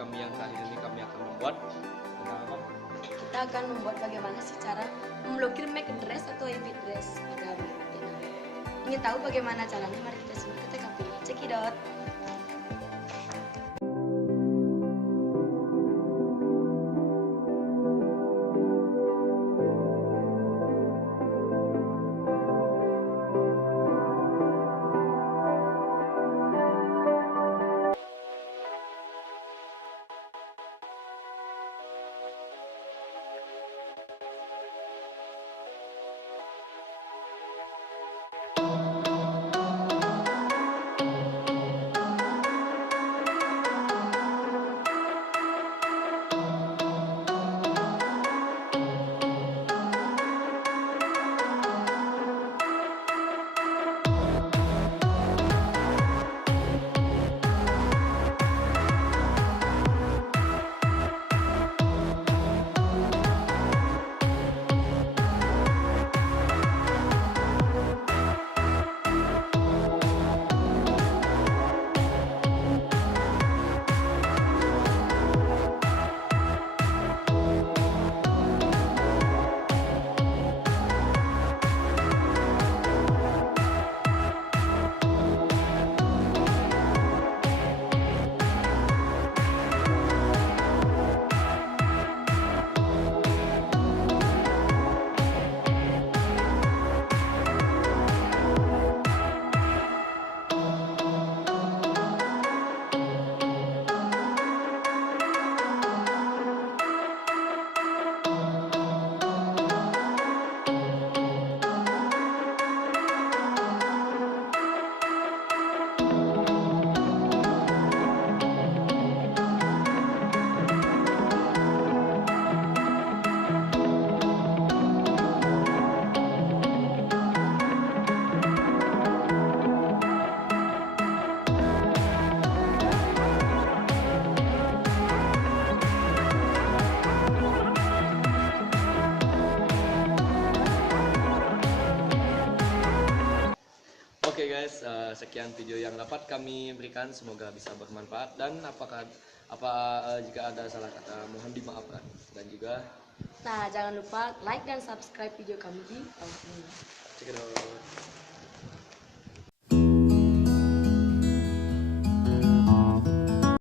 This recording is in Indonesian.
kami yang kali ini kami akan membuat apa? Kita akan membuat bagaimana sih cara memblokir MAC address atau IP address pada wiratama. Ingin tahu bagaimana caranya? Mari kita simak ke TKP. Cekidot. Oke guys, sekian video yang dapat kami berikan, semoga bisa bermanfaat, dan jika ada salah kata mohon dimaafkan, dan juga Nah, jangan lupa like dan subscribe video kami di bawah ini. cekidot.